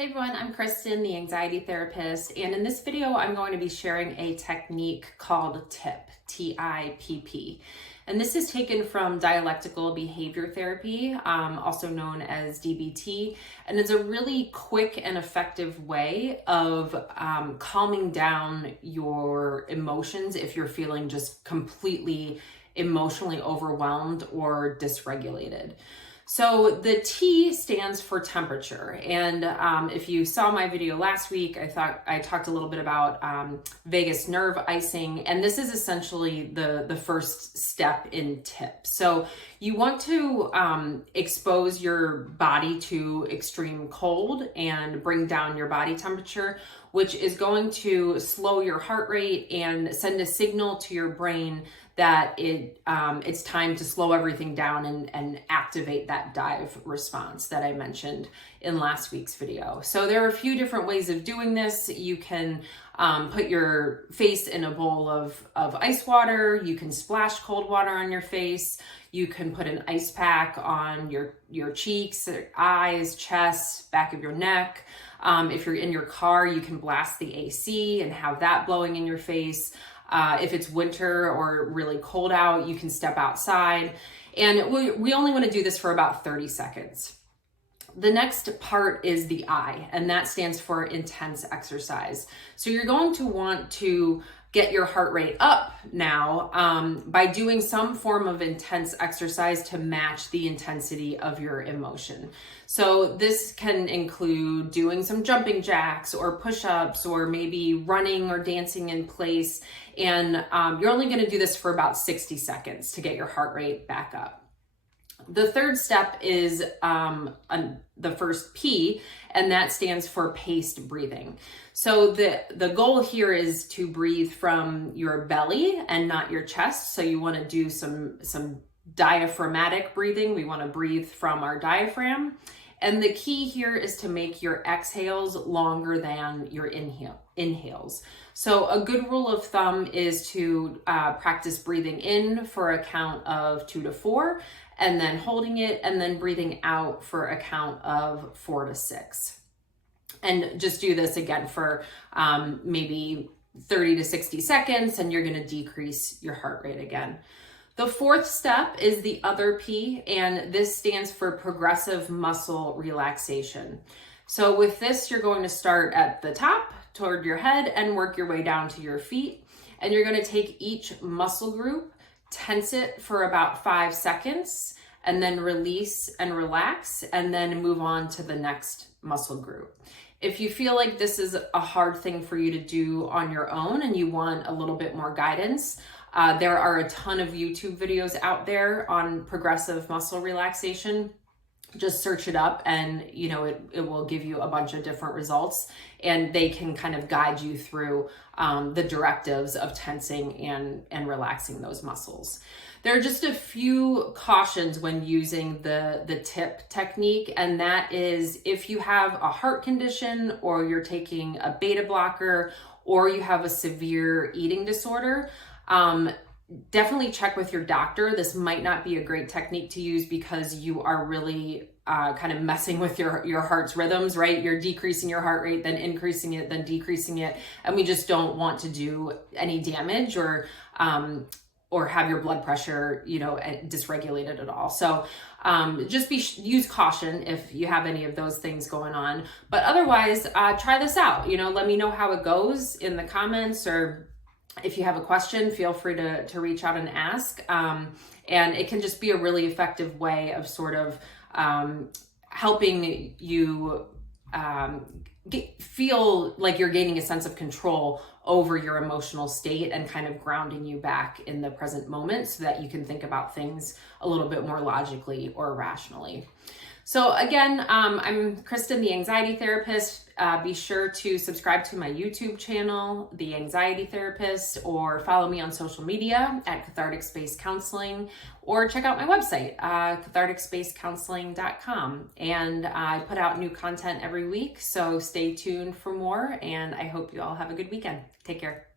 Hey everyone, I'm Kristen, the anxiety therapist, and in this video I'm going to be sharing a technique called TIPP, T-I-P-P. And this is taken from dialectical behavior therapy, also known as DBT, and it's a really quick and effective way of calming down your emotions if you're feeling just completely emotionally overwhelmed or dysregulated. So the T stands for temperature. And if you saw my video last week, I talked a little bit about vagus nerve icing, and this is essentially the first step in TIPP. So you want to expose your body to extreme cold and bring down your body temperature, which is going to slow your heart rate and send a signal to your brain that it's time to slow everything down and activate that dive response that I mentioned in last week's video. So there are a few different ways of doing this. You can put your face in a bowl of ice water. You can splash cold water on your face. You can put an ice pack on your cheeks, eyes, chest, back of your neck. If you're in your car, you can blast the AC and have that blowing in your face. If it's winter or really cold out, you can step outside. And we only want to do this for about 30 seconds. The next part is the I, and that stands for intense exercise. So you're going to want to get your heart rate up now by doing some form of intense exercise to match the intensity of your emotion. So this can include doing some jumping jacks or push-ups or maybe running or dancing in place. And you're only going to do this for about 60 seconds to get your heart rate back up. The third step is the first P, and that stands for paced breathing. So the goal here is to breathe from your belly and not your chest. So you want to do some diaphragmatic breathing. We want to breathe from our diaphragm. And the key here is to make your exhales longer than your inhales. So a good rule of thumb is to practice breathing in for a count of 2 to 4, and then holding it, and then breathing out for a count of 4 to 6. And just do this again for maybe 30 to 60 seconds, and you're gonna decrease your heart rate again. The fourth step is the other P, and this stands for progressive muscle relaxation. So with this, you're going to start at the top toward your head and work your way down to your feet. And you're going to take each muscle group, tense it for about 5 seconds, and then release and relax, and then move on to the next muscle group. If you feel like this is a hard thing for you to do on your own and you want a little bit more guidance, there are a ton of YouTube videos out there on progressive muscle relaxation. Just search it up and it will give you a bunch of different results, and they can kind of guide you through the directives of tensing and relaxing those muscles. There are just a few cautions when using the TIPP technique, and that is if you have a heart condition or you're taking a beta blocker or you have a severe eating disorder, definitely check with your doctor. This might not be a great technique to use because you are really kind of messing with your heart's rhythms, right? You're decreasing your heart rate, then increasing it, then decreasing it. And we just don't want to do any damage or have your blood pressure, dysregulated at all. So just use caution if you have any of those things going on. But otherwise, try this out. Let me know how it goes in the comments, or if you have a question, feel free to reach out and ask. And it can just be a really effective way of sort of helping you feel like you're gaining a sense of control over your emotional state and kind of grounding you back in the present moment so that you can think about things a little bit more logically or rationally. So again, I'm Kristen, the anxiety therapist. Be sure to subscribe to my YouTube channel, The Anxiety Therapist, or follow me on social media at Cathartic Space Counseling, or check out my website, catharticspacecounseling.com. And I put out new content every week, so stay tuned for more, and I hope you all have a good weekend. Take care.